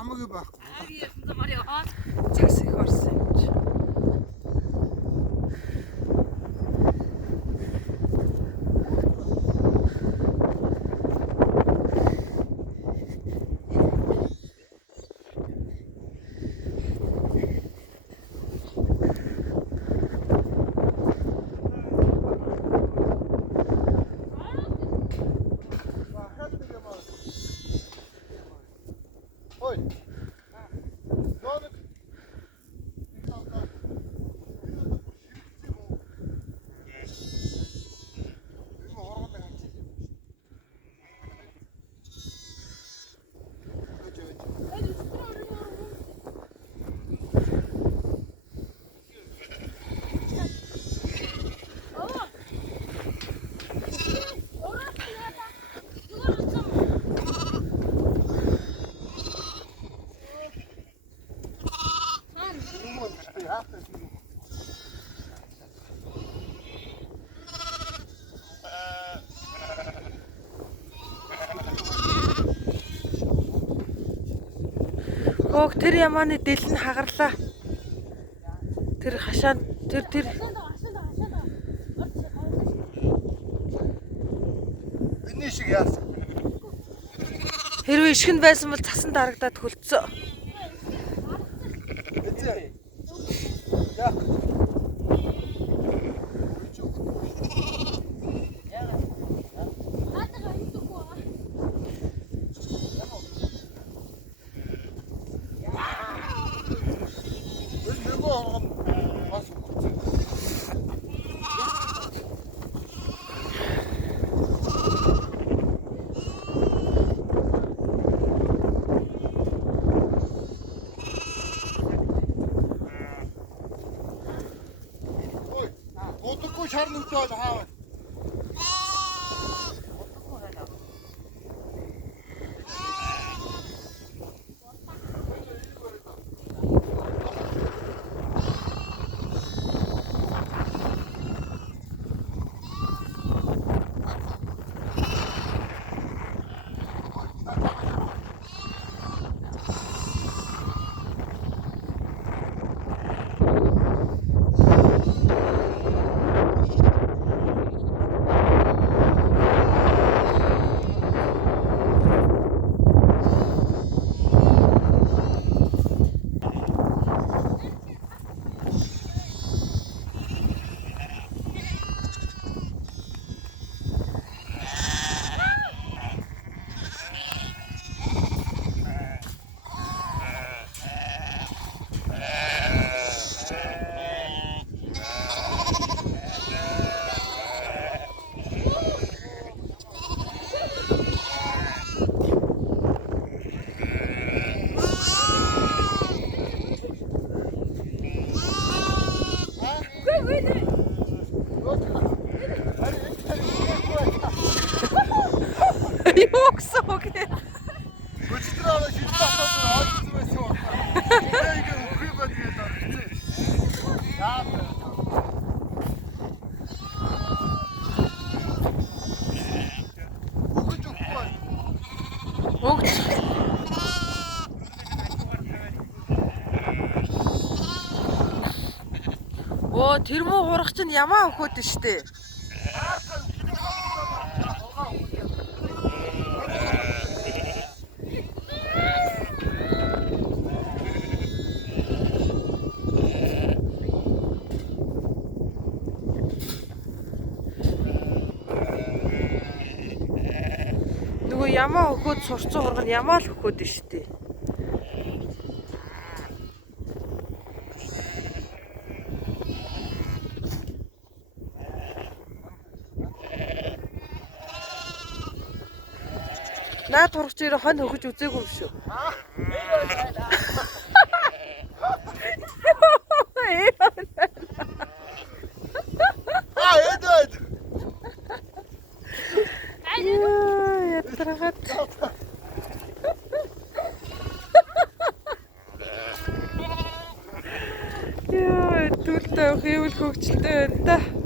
Хамаагүй байхгүй. Цас их орсон юм чи. Ой. Хөөх тэр ямааны дэл нь хагарлаа. Тэр хашаанд тэр Биний шиг яасан. хэрвээ ишгэнд байсан бол цасан дарагдаад хөлцөө. Эцээ. Яах вэ? Удахгүй шарн өгдөө хаавал. Юу гэсэн үг вэ? Өчигдөр шилж батсан ойлгосон байсан юм. Яг үгүй байдаг юм. Яа. Өгч. Оо тэр муу хурах чинь ямаа өгөхөд нь штэ. Нөгөө ямаа өгөхөд сурцсан хурган ямаа л өгөхөд нь штэ. Наад хурагч ирээ хон хөгж үзээгүй юм шүү. Эдэд. Ятрагаад. Яа, түлдээ хэвэл хөгжилтэй байна та.